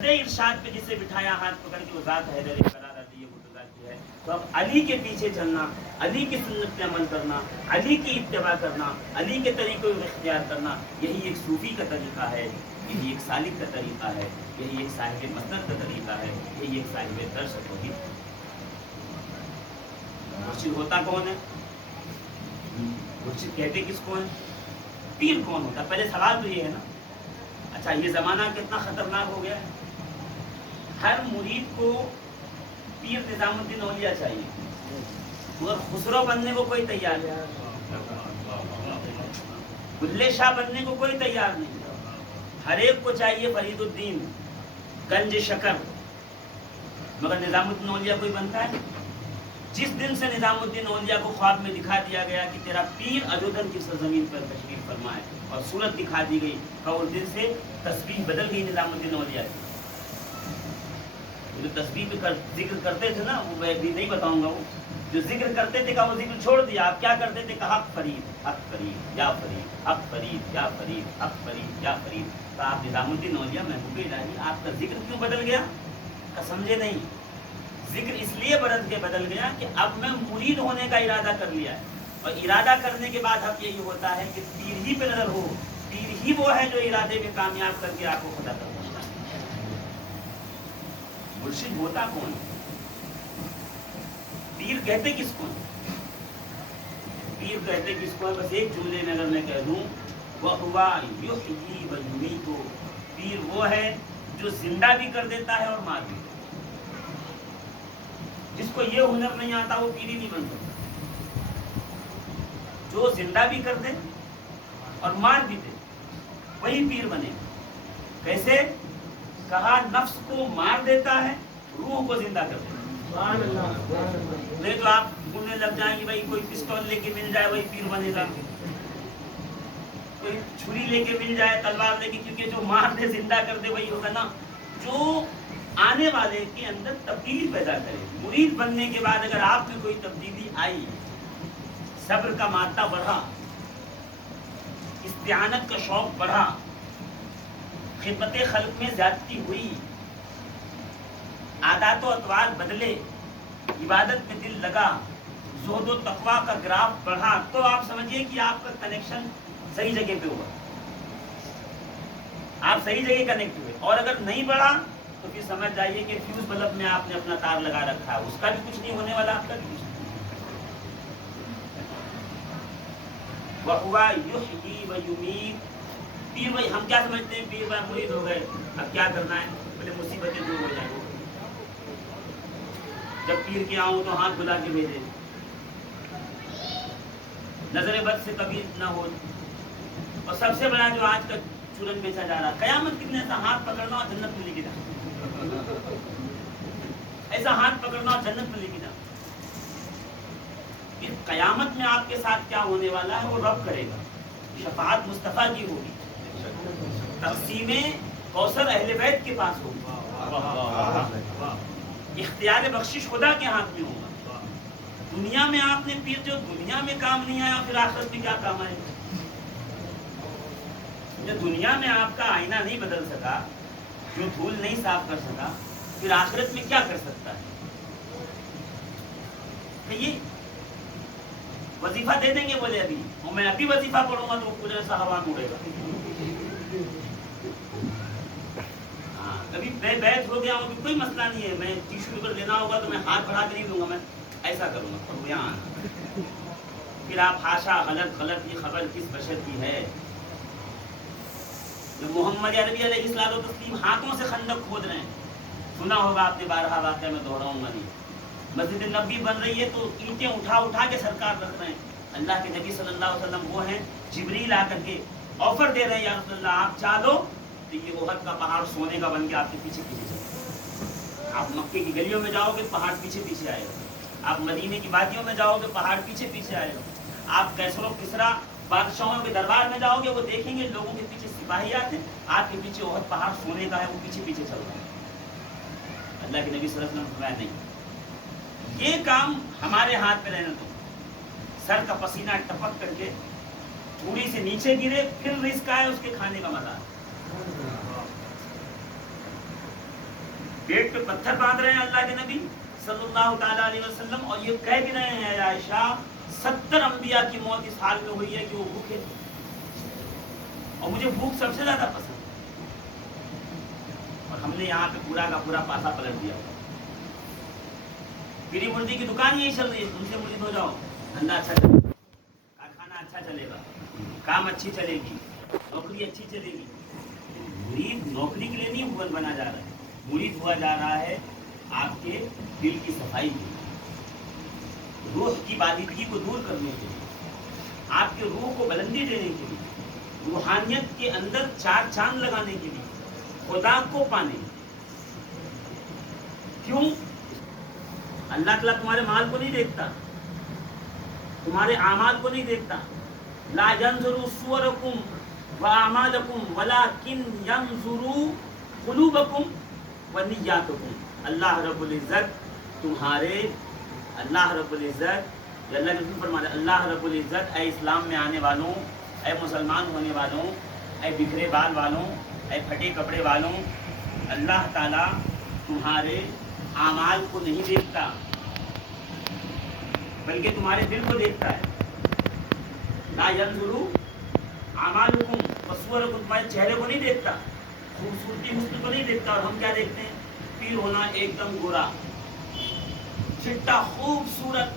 ارشاد پہ جسے بٹھایا ہاتھ پکڑ کے وہ ذات ہے در قرار دی متذاتی ہے. تو اب علی کے پیچھے چلنا، علی کی سنت پہ عمل کرنا، علی کی اتباع کرنا، علی کے طریقوں کو اختیار کرنا، یہی ایک صوفی کا طریقہ ہے، یہی ایک سالک کا طریقہ ہے، یہی ایک صاحب مسند کا طریقہ ہے، یہی ایک صاحب درس توحید. مرشد ہوتا کون ہے؟ مرشد کہتے کس کو ہے؟ پیر کون ہوتا؟ پہلے سوال تو یہ ہے نا. اچھا، یہ زمانہ کتنا خطرناک ہو گیا ہے. ہر مرید کو پیر نظام الدین اولیاء چاہیے، مگر خسرو بننے کو کوئی تیار نہیں، بلے شاہ بننے کو کوئی تیار نہیں. ہر ایک کو چاہیے فرید الدین، گنج شکر، مگر نظام الدین اولیاء کوئی بنتا ہے. جس دن سے نظام الدین اولیاء کو خواب میں دکھا دیا گیا کہ تیرا پیر اجودھن کی سرزمین پر تشریف فرمائے اور صورت دکھا دی گئی، اور اس دن سے تسبیح بدل گئی نظام الدین اولیاء کی. جو تسبیح پہ ذکر کرتے تھے نا، وہ میں بھی نہیں بتاؤں گا. وہ جو ذکر کرتے تھے وہ ذکر چھوڑ دیا. آپ کیا کرتے تھے؟ حق فرید، حق فرید یا فرید، حق فرید یا فرید، حق فرید یا فرید. تو آپ نظام الدین اولیاء محبوب الہی، آپ کا ذکر کیوں بدل گیا؟ کا سمجھے نہیں. ذکر اس لیے بدل گیا کہ اب میں مرید ہونے کا ارادہ کر لیا ہے، اور ارادہ کرنے کے بعد اب یہی ہوتا ہے کہ پیر ہی پہ نظر ہو. پیر ہی وہ ہے جو ارادے میں کامیاب کر کے آپ کو خدا کر پہنچتا ہے. مرشد ہوتا کون؟ پیر کہتے کس کو؟ پیر کہتے کس کو؟ بس ایک جملے میں اگر میں کہہ دوں، وَهُوَ يُحْيِي وَيُمِيتُ. پیر وہ ہے جو زندہ بھی کر دیتا ہے اور مار بھی دیتا ہے. جس کو یہ ہنر نہیں آتا وہ پیر ہی نہیں بن سکتا. جو زندہ بھی کر دے اور مار بھی دے وہی پیر بنے. کیسے؟ کہا نفس کو مار دیتا ہے، روح کو زندہ کر دیتا ہے. نہیں تو آپ بولنے لگ جائیں گے بھائی کوئی پستول لے کے مل جائے وہی پیر بنے گا، کوئی چھری لے کے مل جائے، تلوار لے کے، کیونکہ جو مار دے زندہ کر دے وہی ہوگا نا. جو آنے والے کے اندر تبدیلی پیدا کرے. مرید بننے کے بعد اگر آپ میں کوئی تبدیلی آئی، صبر کا مادہ بڑھا، استعانت کا شوق بڑھا، خدمت خلق میں زیادتی ہوئی، عادات و اطوار بدلے، عبادت میں دل لگا، زہد و تقویٰ کا گراف بڑھا، تو آپ سمجھیے کہ آپ کا کنیکشن صحیح جگہ پہ ہوا، آپ صحیح جگہ کنیکٹ ہوئے. اور اگر نہیں بڑھا تو پھر سمجھ جائیے کہ فیوز بلب میں آپ نے اپنا تار لگا رکھا ہے، اس کا بھی کچھ نہیں ہونے والا، آپ کا بھی کچھ نہیں. وَهُوَ يُحْيِي وَيُمِيتُ. پیر بھائی ہم کیا سمجھتے ہیں؟ پیر بھائی مرید ہو گئے، اب کیا کرنا ہے؟ بولے مصیبتیں دور ہو جائیں. جب پیر کے آؤں تو ہاتھ بلا کے بھیجے، نظر بد سے کبھی نہ ہو. اور سب سے بڑا جو آج کا چورن بیچا جا رہا، قیامت کتنے ایسا ہاتھ پکڑنا اور جنت میں لے کے جانا، ایسا ہاتھ پکڑنا اور جنت میں لے کے جانا. پھر قیامت میں آپ کے ساتھ کیا ہونے والا ہے وہ رب کرے گا. شفاعت مصطفیٰ کی ہوگی، تقسیم کوثر اہل بیت کے پاس ہوگی، اختیار بخشش خدا کے ہاتھ میں ہوگا. دنیا میں آپ نے پیر جو دنیا میں کام نہیں آیا، پھر آخرت میں کیا کام آئے گا؟ جو دنیا میں آپ کا آئینہ نہیں بدل سکا، جو دھول نہیں صاف کر سکا، پھر آخرت میں کیا کر سکتا ہے؟ یہ وظیفہ دے دیں گے، بولے ابھی اور میں ابھی وظیفہ پڑھوں گا تو پورے سا ہوا میں اڑے گا. ہاں، کبھی میں بیت ہو گیا ہوں کوئی مسئلہ نہیں ہے، میں ٹیشو پیپر لینا ہوگا تو میں ہاتھ بڑھا کے نہیں دوں گا، میں ایسا کروں گا. پھر آپ ہاشا غلط یہ خبر کس بشر کی ہے؟ جو محمد عربی علیہ الصلوۃ والتسلیم ہاتھوں سے خندق کھود رہے ہیں. سنا ہوگا آپ نے بارہا واقعہ، میں دوہراؤں گا نہیں. مسجد نبوی بن رہی ہے تو اینٹیں اٹھا کے سرکار رکھ رہے ہیں. اللہ کے نبی صلی اللہ علیہ وسلم وہ ہیں، جبریل آ کر کے آفر دے رہے ہیں، یا رسول اللہ آپ چاہ دو تو یہ احد کا پہاڑ سونے کا بن کے آپ کے پیچھے چلے. آپ مکے کی گلیوں میں جاؤ گے پہاڑ پیچھے آئے گا، آپ مدینے کی وادیوں میں جاؤ گے پہاڑ پیچھے آئے گا. آپ کیسر و کسرا بادشاہوں کے دربار میں جاؤ گے، وہ دیکھیں گے لوگوں کے پیچھے سپاہیات ہیں، آپ کے پیچھے احد پہاڑ سونے کا ہے، وہ پیچھے چل رہا ہے. اللہ کے نبی صلی اللہ علیہ وسلم فرمایا نہیں، یہ کام ہمارے ہاتھ پہ رہنا. تو سر کا پسینہ ٹپک کر کے تھوڑی سے نیچے گرے، پھر رزق آئے، اس کے کھانے کا مزہ. پیٹ پہ پتھر باندھ رہے ہیں اللہ کے نبی صلی اللہ تعالیٰ علیہ وسلم، اور یہ کہہ بھی رہے ہیں عائشہ 70 انبیاء کی موت اس حال میں ہوئی ہے کہ وہ بھوکے، اور مجھے بھوک سب سے زیادہ پسند ہے، اور ہم نے یہاں پہ پورا کا پورا پاسا پلٹ دیا۔ پیری مرضی کی دکان یہی چل رہی ہے، تم سے مرید ہو جاؤ، دھندا اچھا چلے گا، کارخانہ اچھا چلے گا، کام اچھی چلے گی، نوکری اچھی چلے گی۔ مرید نوکری کے لیے نہیں بنا جا رہا ہے، مرید ہوا جا رہا ہے آپ کے دل کی صفائی کے لیے، روح کی بالیدگی کو دور کرنے کے لیے، آپ کے روح کو بلندی دینے کے لیے، روحانیت کے اندر چار چاند لگانے کے لیے، خدا کو پانے۔ کیوں؟ اللہ تعالیٰ تمہارے مال کو نہیں دیکھتا، تمہارے اعمال کو نہیں دیکھتا۔ لا ينظر صورکم واعمالکم ولکن ينظر قلوبکم ونیاتکم۔ اللہ رب العزت تمہارے، اللہ رب العزت، اللہ کے رسول فرماتے ہیں، اللہ رب العزت اے اسلام میں آنے والوں، اے مسلمان ہونے والوں، اے بکھرے بال والوں، اے پھٹے کپڑے والوں، اللہ تعالیٰ تمہارے اعمال کو نہیں دیکھتا بلکہ تمہارے دل کو دیکھتا ہے۔ لا ينظر اعمالکم وصورکم، تمہارے چہرے کو نہیں دیکھتا، خوبصورتی حسن کو نہیں دیکھتا، اور ہم کیا دیکھتے ہیں؟ پیر ہونا ایک دم گورا، چٹا خوبصورت،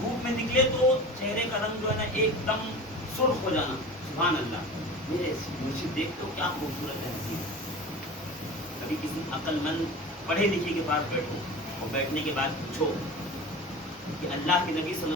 دھوپ میں نکلے تو چہرے کا رنگ جو ہے نا ایک دم سرخ ہو جانا۔ سبحان اللہ، میرے مرشد دیکھ تو کیا خوبصورت ہے، حسین۔ کبھی کسی عقل مند پڑھے لکھے کے پاس بیٹھو اور بیٹھنے کے بعد پوچھو کہ اللہ کے نبی صلی